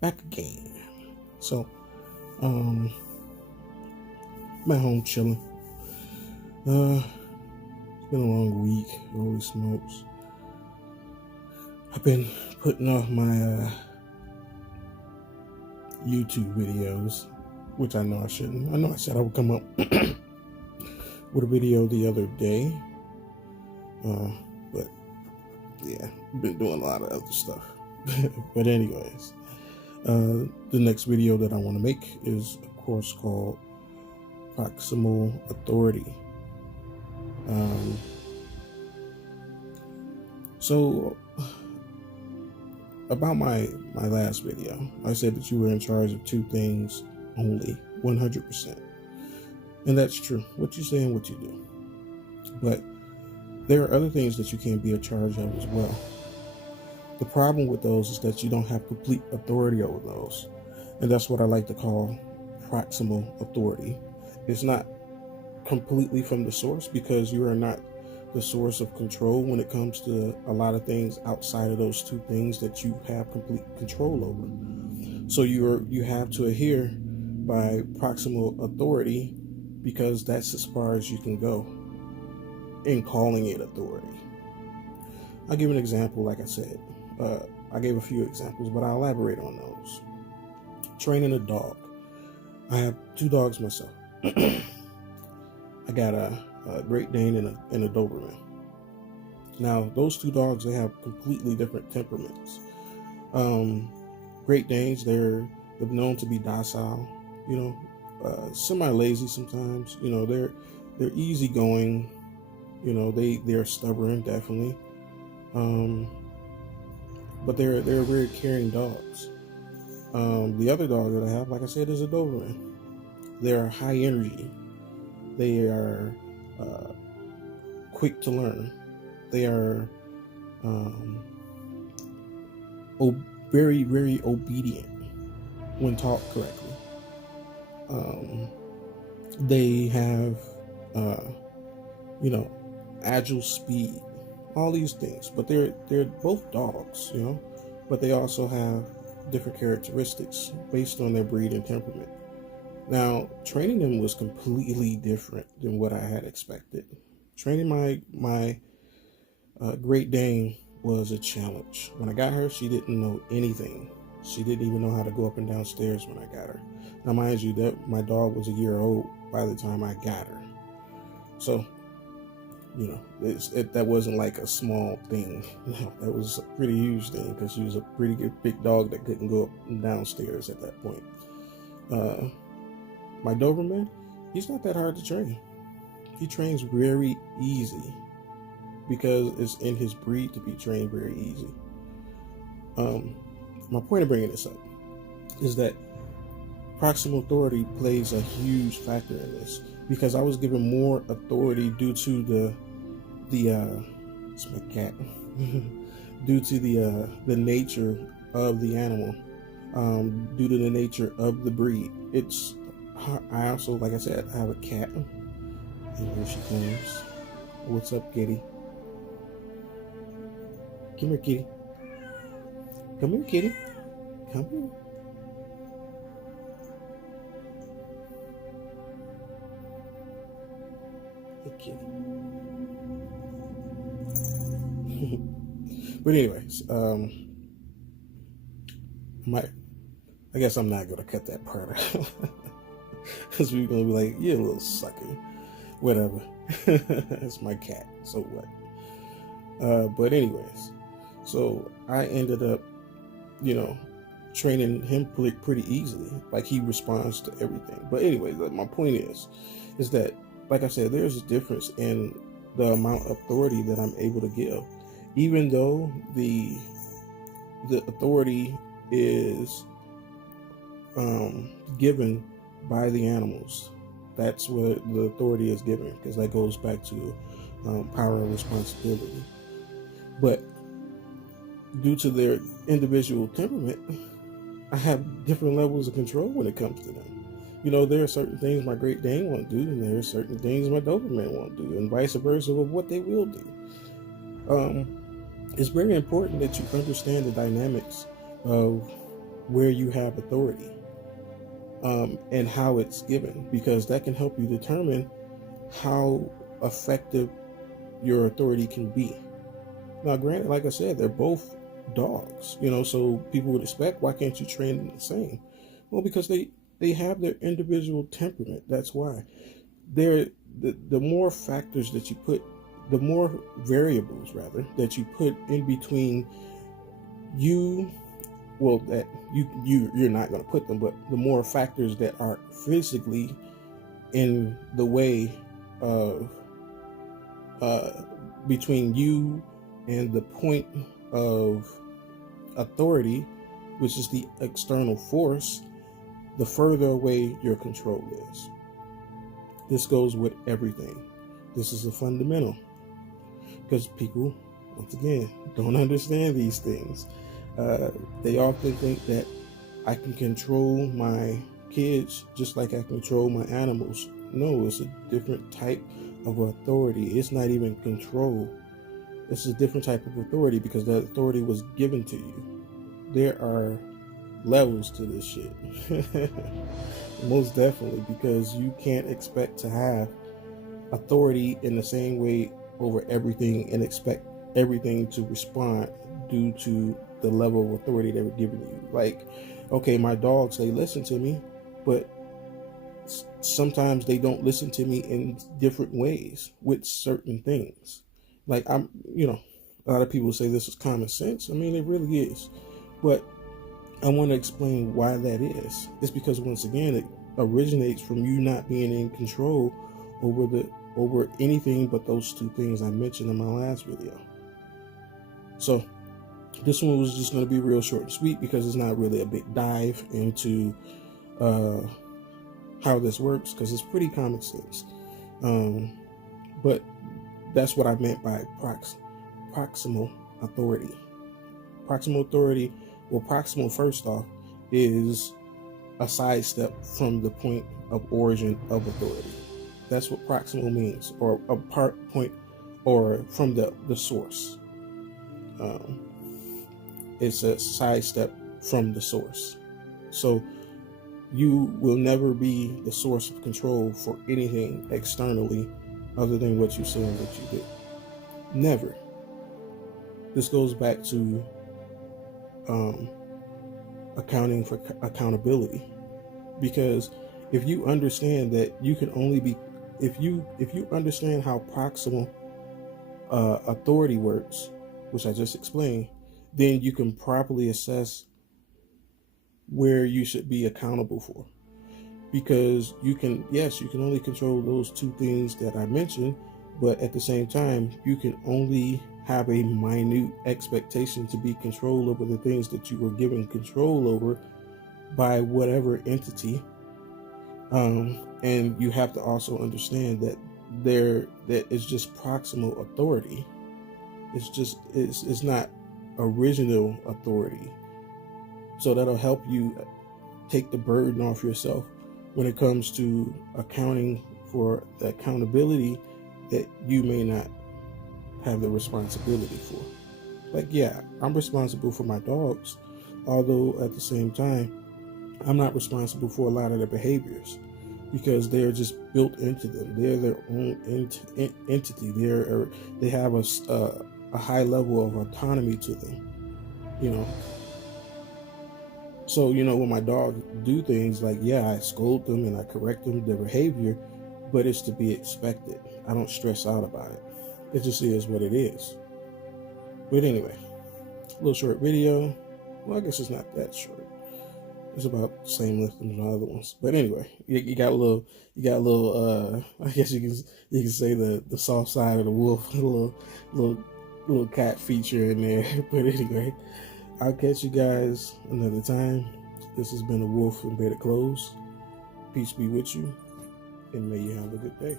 back again. So, I'm at home chilling. It's been a long week. Holy smokes! I've been putting off my YouTube videos, which I know I shouldn't. I know I said I would come up with a video the other day, but yeah, I've been doing a lot of other stuff. But anyways, the next video that I want to make is a course called Proximal Authority. So about my last video, I said that you were in charge of two things only, 100%. And that's true, what you say and what you do. But there are other things that you can be in charge of as well. The problem with those is that you don't have complete authority over those. And that's what I like to call proximal authority. It's not completely from the source, because you are not the source of control when it comes to a lot of things outside of those two things that you have complete control over. So you have to adhere by proximal authority, because that's as far as you can go in calling it authority. I'll give an example. Like I said, I gave a few examples, but I'll elaborate on those. Training a dog. I have two dogs myself. I got a Great Dane and a Doberman. Now, those two dogs, they have completely different temperaments. Great Danes, they're known to be docile, semi-lazy sometimes. They're easygoing. They're stubborn, definitely. But they're very caring dogs. The other dog that I have, like I said, is a Doberman. They're high energy. They are quick to learn. They are very, very obedient when taught correctly. They have, agile speed, all these things. But they're both dogs, but they also have different characteristics based on their breed and temperament. Now, training them was completely different than what I had expected. Training my Great Dane was a challenge. When I got her, she didn't know anything. She didn't even know how to go up and down stairs when I got her. Now, mind you, that my dog was a year old by the time I got her. So, that wasn't like a small thing. That was a pretty huge thing, because she was a pretty good big dog that couldn't go up and down stairs at that point. My Doberman, he's not that hard to train. He trains very easy, because it's in his breed to be trained very easy. My point of bringing this up is that proximal authority plays a huge factor in this, because I was given more authority due to it's my cat, due to the nature of the animal, due to the nature of the breed. I also, like I said, I have a cat. And here she comes. What's up, kitty? Come here, kitty. Come here, kitty. Come here. Hey, kitty. But anyways, I guess I'm not going to cut that part out. Because we're going to be like, you're a little sucker. Whatever. It's my cat. So what? But anyways, so I ended up, training him pretty easily. Like, he responds to everything. But anyways, my point is that, like I said, there's a difference in the amount of authority that I'm able to give. Even though the authority is given by the animals. That's what the authority is given, because that goes back to power and responsibility. But due to their individual temperament, I have different levels of control when it comes to them. There are certain things my Great Dane won't do, and there are certain things my Doberman won't do, and vice versa of what they will do. It's very important that you understand the dynamics of where you have authority, and how it's given, because that can help you determine how effective your authority can be. Now, granted, like I said, they're both dogs, so people would expect, why can't you train them the same? Well, because they have their individual temperament. That's why. The more factors that you put, the more variables rather that you put in between you, well, that you're not going to put them, but the more factors that are physically in the way of between you and the point of authority, which is the external force, the further away your control is. This goes with everything. This is a fundamental, because people, once again, don't understand these things. They often think that I can control my kids just like I control my animals. No, it's a different type of authority. It's not even control. It's a different type of authority, because that authority was given to you. There are levels to this shit. Most definitely, because you can't expect to have authority in the same way over everything and expect everything to respond due to the level of authority they were giving you. Like, okay, my dogs, they listen to me, but sometimes they don't listen to me in different ways with certain things. Like, a lot of people say this is common sense. I mean, it really is. But I want to explain why that is. It's because, once again, it originates from you not being in control over anything but those two things I mentioned in my last video. So this one was just going to be real short and sweet, because it's not really a big dive into how this works, because it's pretty common sense. But that's what I meant by proximal authority. Proximal authority, well, proximal, first off, is a sidestep from the point of origin of authority. That's what proximal means, or a point, or from the source. It's a sidestep from the source. So you will never be the source of control for anything externally other than what you say and what you do. Never. This goes back to accounting for accountability, because if you understand that you can only be, if you understand how proximal authority works, which I just explained, then you can properly assess where you should be accountable for. Because you can only control those two things that I mentioned, but at the same time, you can only have a minute expectation to be control over the things that you were given control over by whatever entity. And you have to also understand that that is just proximal authority. It's not original authority. So that'll help you take the burden off yourself when it comes to accounting for the accountability that you may not have the responsibility for. Like, yeah, I'm responsible for my dogs, although at the same time, I'm not responsible for a lot of their behaviors, because they're just built into them. They're their own entity. They have a high level of autonomy to them, So, when my dog do things, like, yeah, I scold them and I correct them, their behavior, but it's to be expected. I don't stress out about it. It just is what it is. But anyway, a little short video. Well, I guess it's not that short. It's about the same length as the other ones. But anyway, you got a little, I guess you can say the soft side of the wolf, a little cat feature in there. But anyway, I'll catch you guys another time. This has been a Wolf in Better Clothes. Peace be with you, and may you have a good day.